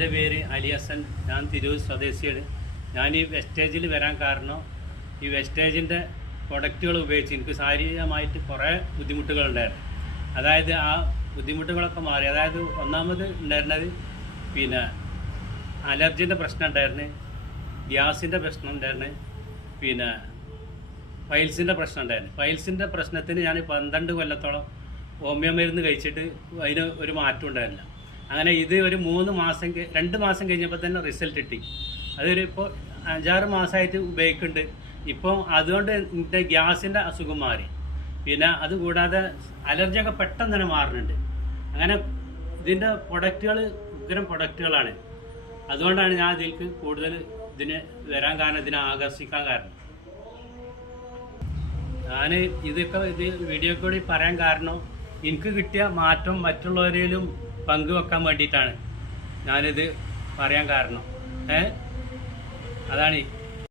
എൻ്റെ പേര് അലി ഹസൻ. ഞാൻ തിരൂർ സ്വദേശിയാണ്. ഞാൻ ഈ വെസ്റ്റേജിൽ വരാൻ കാരണം ഈ വെസ്റ്റേജിൻ്റെ പ്രൊഡക്റ്റുകൾ ഉപയോഗിച്ച് എനിക്ക് ശാരീരികമായിട്ട് കുറേ ബുദ്ധിമുട്ടുകളുണ്ടായിരുന്നു. അതായത് ആ ബുദ്ധിമുട്ടുകളൊക്കെ മാറി. അതായത് ഒന്നാമത് ഉണ്ടായിരുന്നത് പിന്നെ അലർജിൻ്റെ പ്രശ്നം ഉണ്ടായിരുന്നു, ഗ്യാസിൻ്റെ പ്രശ്നം ഉണ്ടായിരുന്നു, പിന്നെ പൈൽസിൻ്റെ പ്രശ്നം ഉണ്ടായിരുന്നു. പൈൽസിൻ്റെ പ്രശ്നത്തിന് ഞാൻ 12 കൊല്ലത്തോളം ഹോമിയോ മരുന്ന് കഴിച്ചിട്ട് അതിന് ഒരു മാറ്റം ഉണ്ടായിരുന്നില്ല. അങ്ങനെ ഇത് ഒരു 2 മാസം കഴിഞ്ഞപ്പോൾ തന്നെ റിസൾട്ട് കിട്ടി. അതൊരു ഇപ്പോൾ 5-6 മാസമായിട്ട് ഉപയോഗിക്കുന്നുണ്ട്. ഇപ്പോൾ അതുകൊണ്ട് എൻ്റെ ഗ്യാസിൻ്റെ അസുഖം മാറി. പിന്നെ അതുകൂടാതെ അലർജിയൊക്കെ പെട്ടെന്ന് തന്നെ മാറുന്നുണ്ട്. അങ്ങനെ ഇതിൻ്റെ പ്രൊഡക്റ്റുകൾ ഉഗ്രം പ്രൊഡക്റ്റുകളാണ്. അതുകൊണ്ടാണ് ഞാൻ ഇതിലേക്ക് കൂടുതൽ ഇതിന് വരാൻ കാരണം, ഇതിനെ ആകർഷിക്കാൻ കാരണം. ഞാൻ ഇത് വീഡിയോ കൂടി പറയാൻ കാരണം എനിക്ക് കിട്ടിയ മാറ്റം മറ്റുള്ളവരിലും പങ്കുവെക്കാൻ വേണ്ടിയിട്ടാണ് ഞാനിത് പറയാൻ കാരണം. അതാണ്